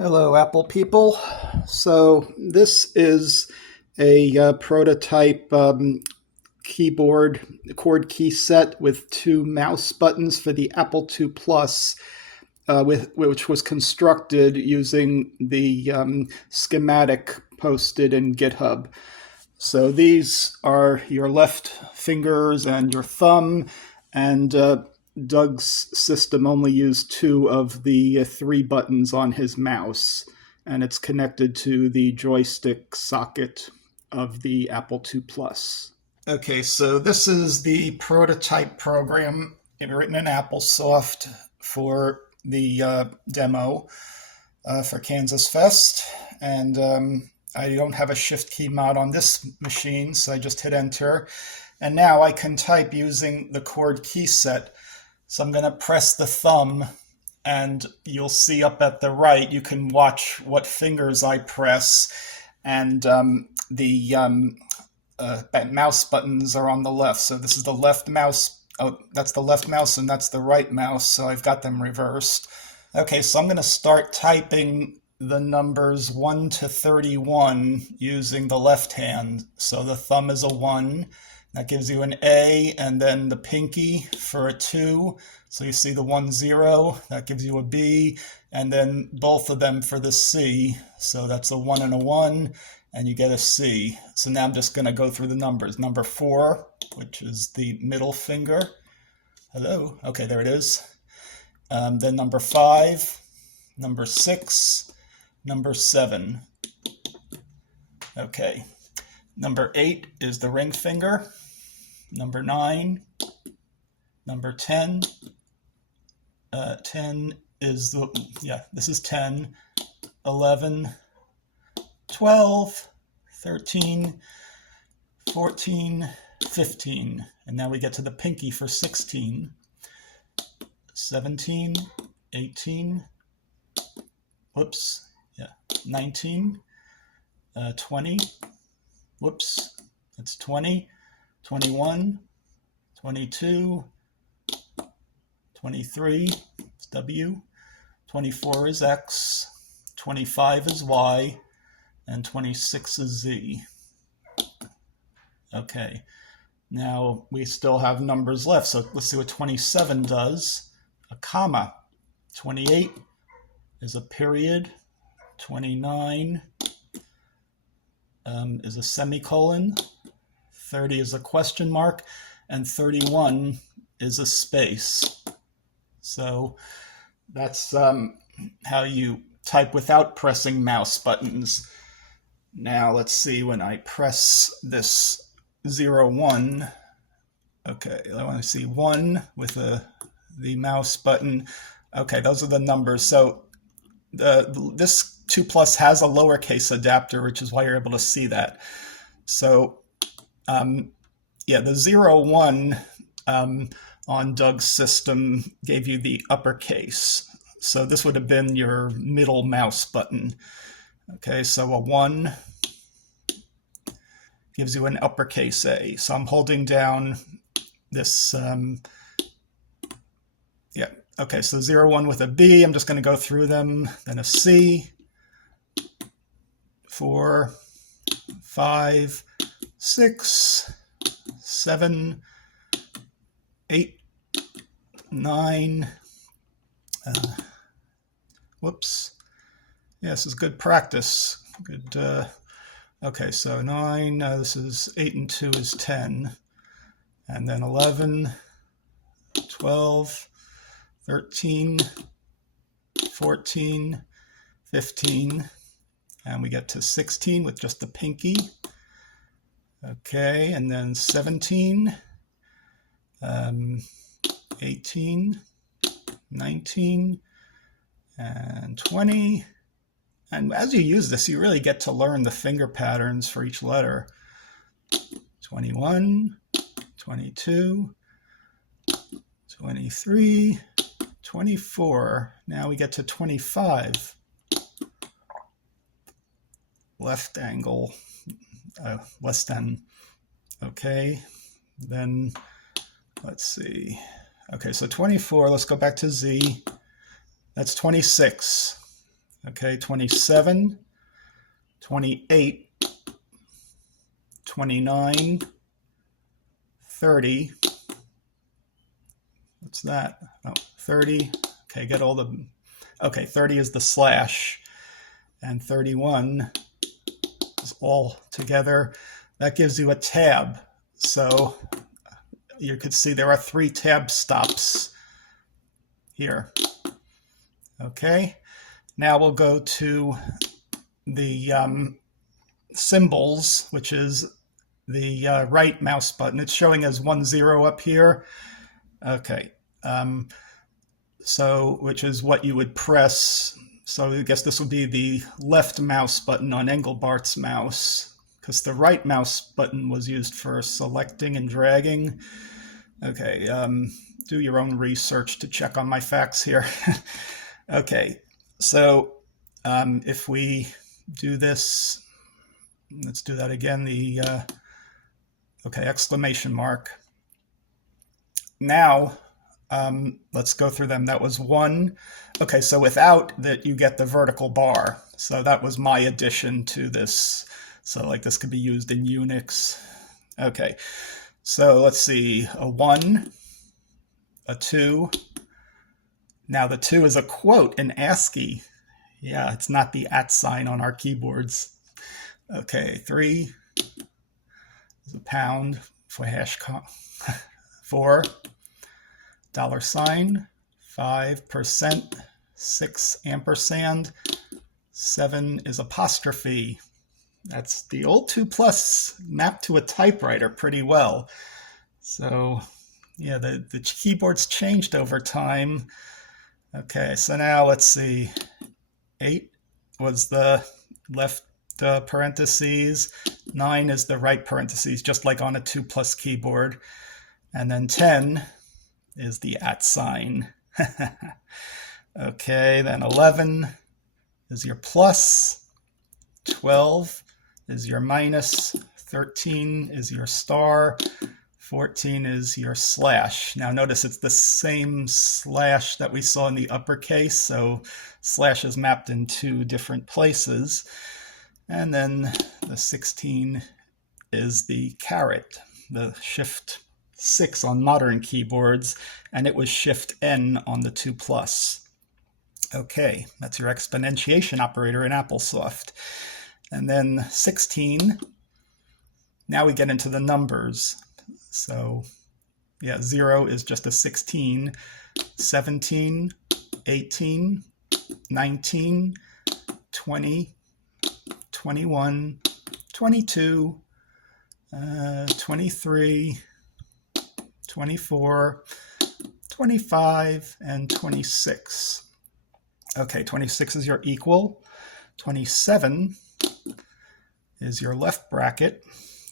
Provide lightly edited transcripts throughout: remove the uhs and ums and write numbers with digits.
Hello, Apple people. So this is a prototype keyboard Chord key set with two mouse buttons for the Apple II Plus, which was constructed using the schematic posted in GitHub. So these are your left fingers and your thumb, and Doug's system only used two of the three buttons on his mouse, and it's connected to the joystick socket of the Apple II Plus. Okay, so this is the prototype program written in AppleSoft for the demo for Kansas Fest, and I don't have a shift key mod on this machine, so I just hit enter. And now I can type using the Chord key set. So I'm going to press the thumb, and you'll see up at the right, you can watch what fingers I press, and the mouse buttons are on the left. So this is the left mouse. Oh, that's the left mouse, and that's the right mouse. So I've got them reversed. Okay, so I'm going to start typing the numbers 1 to 31 using the left hand. So the thumb is a 1. That gives you an A, and then the pinky for a 2. So you see the 1, 0. That gives you a B, and then both of them for the C. So that's a 1 and a 1, and you get a C. So now I'm just going to go through the numbers. Number 4, which is the middle finger. Hello. Okay, there it is. Then number 5, number 6, number 7. Okay. Number 8 is the ring finger. Number 9. Number 10. 10 is the, this is 10. 11. 12. 13. 14. 15. And now we get to the pinky for 16. 17. 18. Whoops. 19. 20. Whoops, that's 20, 21, 22, 23, it's W, 24 is X, 25 is Y, and 26 is Z. Okay, now we still have numbers left, so let's see what 27 does. A comma. 28 is a period. 29 is a semicolon, 30 is a question mark, and 31 is a space. So that's how you type without pressing mouse buttons. Now let's see when I press this 0, 1. Okay, I want to see 1 with the mouse button. Okay, those are the numbers. So this 2 Plus has a lowercase adapter, which is why you're able to see that. So the 0, 1 on Doug's system gave you the uppercase. So this would have been your middle mouse button. Okay, so a 1 gives you an uppercase A. So I'm holding down this, okay, so 0, 1 with a B. I'm just going to go through them. Then a C. 4, 5, 6, 7, 8, 9. Whoops. Yeah, this is good practice. Good. Okay, so 9. This is 8 and 2 is 10. And then 11, 12, 13, 14, 15. And we get to 16 with just the pinky. Okay, and then 17, 18, 19, and 20. And as you use this, you really get to learn the finger patterns for each letter. 21, 22, 23, 24. Now we get to 25. Left angle, less than. Okay, then let's see. Okay, so 24, let's go back to Z. That's 26. Okay, 27, 28, 29, 30. What's that? Oh, 30. Okay, get all the... Okay, 30 is the slash, and 31 is all together. That gives you a tab. So you could see there are 3 tab stops here. Okay, now we'll go to the symbols, which is the right mouse button. It's showing as 1, 0 up here. Okay, so which is what you would press. So I guess this would be the left mouse button on Engelbart's mouse, because the right mouse button was used for selecting and dragging. Okay, do your own research to check on my facts here. Okay, so if we do this, let's do that again, okay, exclamation mark. Now, let's go through them. That was 1. Okay, so without that, you get the vertical bar. So that was my addition to this. So like this could be used in Unix. Okay, so let's see, a 1, a 2. Now the 2 is a quote in ASCII. Yeah, it's not the @ sign on our keyboards. Okay, 3 is a pound for hash. 4, $, 5%, 6 ampersand, 7 is apostrophe. That's the old 2+ mapped to a typewriter pretty well. So yeah, the keyboards changed over time. Okay, so now let's see. 8 was the left parentheses. 9 is the right parentheses, just like on a 2+ keyboard. And then 10 is the @ sign. Okay, then 11 is your plus. 12 is your minus. 13 is your star. 14 is your slash. Now notice it's the same slash that we saw in the uppercase, so slash is mapped in 2 different places. And then the 16 is the caret, the shift 6 on modern keyboards, and it was shift N on the 2+. Okay, that's your exponentiation operator in AppleSoft. And then 16, now we get into the numbers. So yeah, 0 is just a 16, 17, 18, 19, 20, 21, 22, 23, 24, 25, and 26. Okay, 26 is your equal. 27 is your left bracket.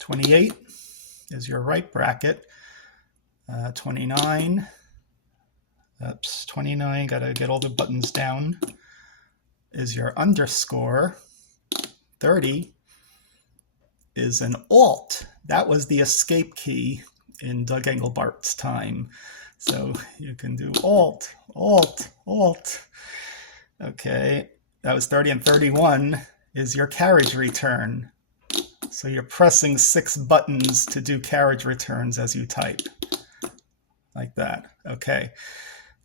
28 is your right bracket. 29, oops, 29, gotta get all the buttons down, is your underscore. 30 is an alt. That was the escape key in Doug Engelbart's time. So you can do alt, alt, alt. Okay, that was 30, and 31 is your carriage return. So you're pressing 6 buttons to do carriage returns as you type, like that. Okay,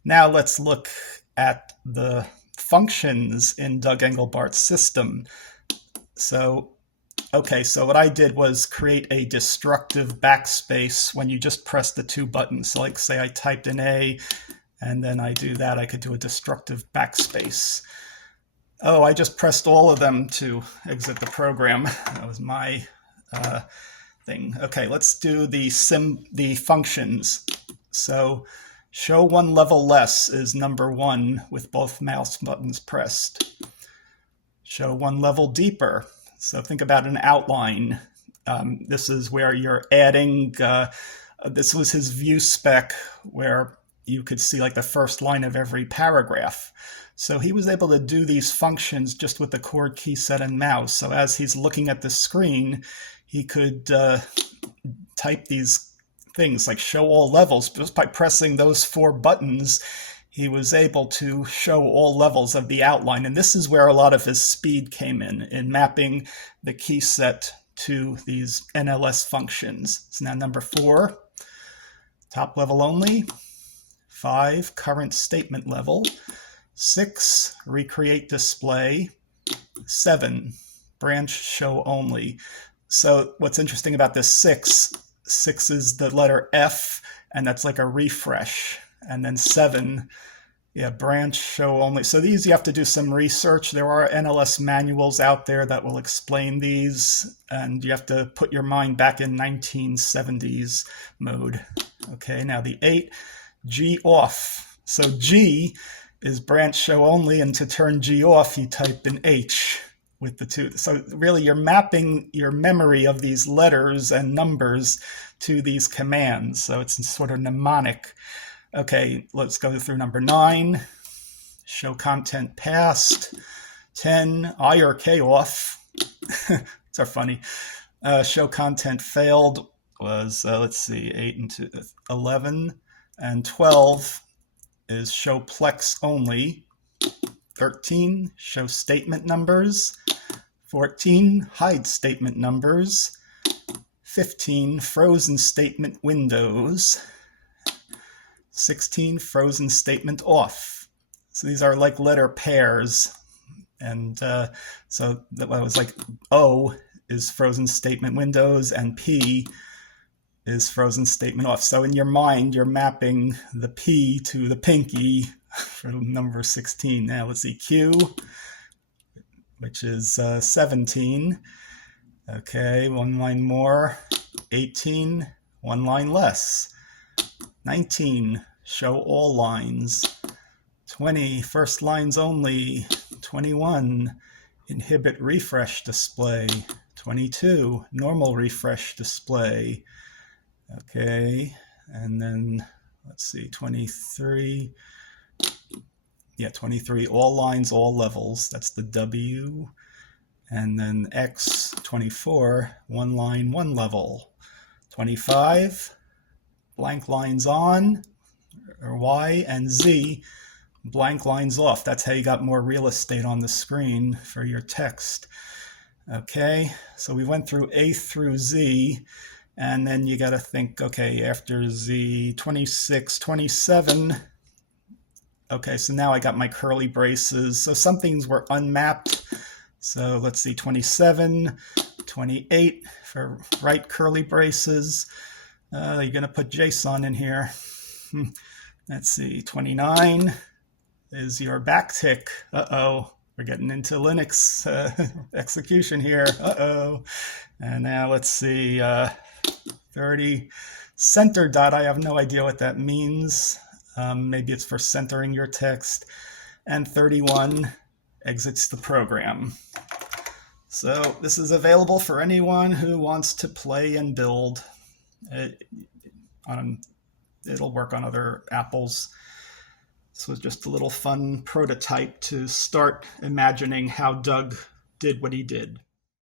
now let's look at the functions in Doug Engelbart's system. So, okay, so what I did was create a destructive backspace when you just press the 2 buttons. So like say I typed in A, and then I do that, I could do a destructive backspace. Oh, I just pressed all of them to exit the program. That was my thing. Okay, let's do the functions. So show 1 level less is number 1 with both mouse buttons pressed. Show 1 level deeper. So think about an outline. This is where you're adding, this was his view spec where you could see like the first line of every paragraph. So he was able to do these functions just with the Chord keyset and mouse. So as he's looking at the screen, he could type these things like show all levels just by pressing those 4 buttons. he was able to show all levels of the outline. And this is where a lot of his speed came in mapping the key set to these NLS functions. So now number 4, top level only. 5, current statement level. 6, recreate display. 7, branch show only. So what's interesting about this 6 is the letter F, and that's like a refresh. And then 7, yeah, branch show only. So these you have to do some research. There are NLS manuals out there that will explain these, and you have to put your mind back in 1970s mode. Okay, now the 8, G off. So G is branch show only, and to turn G off, you type in H with the 2. So really you're mapping your memory of these letters and numbers to these commands. So it's sort of mnemonic. Okay, let's go through number 9, show content past. 10, I or K off. These are funny. Show content failed was, let's see, 8 and 11. And 12 is show plex only. 13, show statement numbers. 14, hide statement numbers. 15, frozen statement windows. 16, frozen statement off. So these are like letter pairs. And so that was like O is frozen statement windows and P is frozen statement off. So in your mind, you're mapping the P to the pinky for number 16. Now let's see, Q, which is 17. Okay, one line more. 18, one line less. 19, show all lines. 20, first lines only. 21, inhibit refresh display. 22, normal refresh display. Okay, and then let's see, 23. Yeah, 23, all lines, all levels. That's the W. And then X, 24, one line, one level. 25, blank lines on, or Y, and Z, blank lines off. That's how you got more real estate on the screen for your text. Okay, so we went through A through Z, and then you got to think, okay, after Z, 26, 27. Okay, so now I got my curly braces. So some things were unmapped. So let's see, 27, 28 for right curly braces. You're going to put JSON in here. Let's see, 29 is your backtick. Uh-oh, we're getting into Linux execution here. Uh-oh. And now let's see, 30, center dot. I have no idea what that means. Maybe it's for centering your text. And 31 exits the program. So this is available for anyone who wants to play and build. It'll work on other Apples. This was just a little fun prototype to start imagining how Doug did what he did.